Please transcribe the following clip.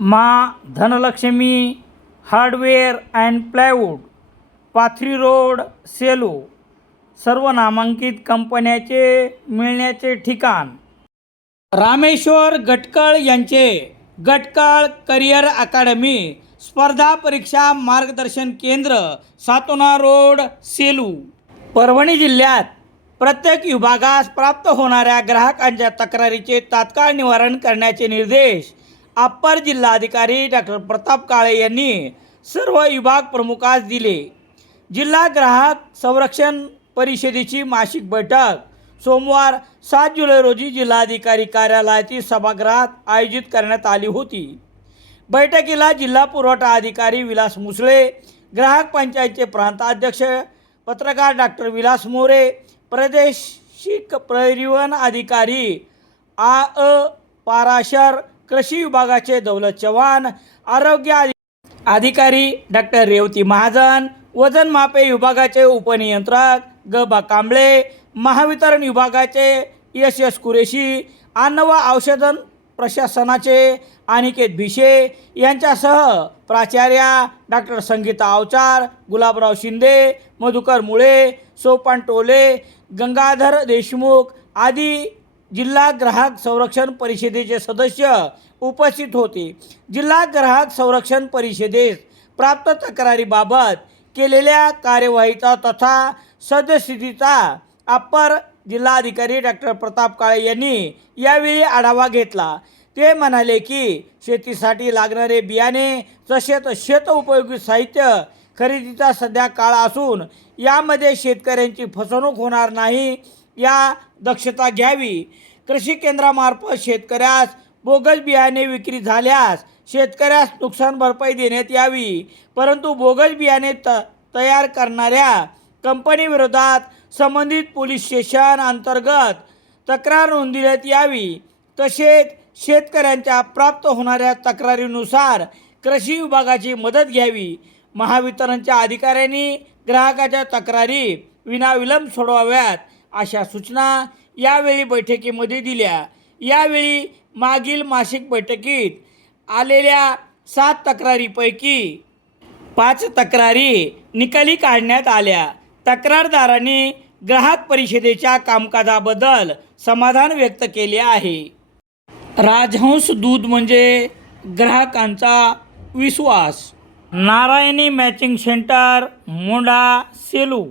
Maa Dhanlakshmi hardware and plywood Pathri road Selu सर्व नामांकित कंपन्याचे मिळण्याचे ठिकाण. रामेश्वर गटकळ यांचे गटकळ करिअर अकादमी स्पर्धा परीक्षा मार्गदर्शन केंद्र सातोना रोड सेलू. परभणी जिल्ह्यात प्रत्येक विभागास प्राप्त होणाऱ्या ग्राहकांच्या तक्रारीचे तात्काळ निवारण करण्याचे निर्देश अप्पर जिल्हाधिकारी डॉक्टर प्रताप काळे यांनी सर्व विभाग प्रमुखास दिले. जिल्हा ग्राहक संरक्षण परिषदेची मासिक बैठक सोमवार सात जुलै रोजी जिल्हाधिकारी कार्यालयातील सभागृहात आयोजित करण्यात आली होती. बैठकीला जिल्हा पुरवठा अधिकारी विलास मुसळे ग्राहक पंचायतचे प्रांताध्यक्ष पत्रकार डॉक्टर विलास मोरे प्रादेशिक परिवहन अधिकारी आ. अ. पाराशर कृषी विभागाचे दौलत चव्हाण आरोग्य अधिकारी डॉक्टर रेवती महाजन वजन मापे विभागाचे उपनियंत्रक ग बा कांबळे महावितरण विभागाचे यश यश कुरेशी अन्न व औषधन प्रशासनाचे अनिकेत भिशे यांच्यासह प्राचार्या डॉक्टर संगीता अवचार गुलाबराव शिंदे मधुकर मुळे सोपान टोले गंगाधर देशमुख आदी जिल्हा ग्राहक संरक्षण परिषदेचे सदस्य उपस्थित होते. जिल्हा ग्राहक संरक्षण परिषदेस प्राप्त तक्रारीबाबत केलेल्या कार्यवाहीचा तथा सद्यस्थितीचा अप्पर जिल्हाधिकारी डॉक्टर प्रताप काळे यांनी यावेळी आढावा घेतला. ते म्हणाले की शेतीसाठी लागणारे बियाणे तसेच शेत उपयोगी साहित्य खरेदीचा सध्या काळ असून यामध्ये शेतकऱ्यांची फसवणूक होणार नाही या दक्षता घ्यावी. कृषी केंद्रामार्फत शेतकऱ्यास बोगस बियाणे विक्री झाल्यास शेतकऱ्यास नुकसान भरपाई देण्यात यावी. परंतु बोगस बियाणे त तयार करणाऱ्या कंपनीविरोधात संबंधित पोलीस स्टेशन अंतर्गत तक्रार नोंदविण्यात यावी. तसेच शेतकऱ्यांच्या प्राप्त होणाऱ्या तक्रारीनुसार कृषी विभागाची मदत घ्यावी. महावितरणच्या अधिकाऱ्यांनी ग्राहकाच्या तक्रारी विनाविलंब सोडवाव्यात. अशा सूचना यावेळी बैठकीमध्ये दिल्या. यावेळी मागील मासिक बैठकीत आलेल्या सात तक्रारीपैकी पाच तक्रारी निकाली काढण्यात आल्या. तक्रारदारांनी ग्राहक परिषदेच्या कामकाजाबद्दल समाधान व्यक्त केले आहे. राजहंस दूध म्हणजे ग्राहकांचा विश्वास. Narayani matching centre Monda Selu.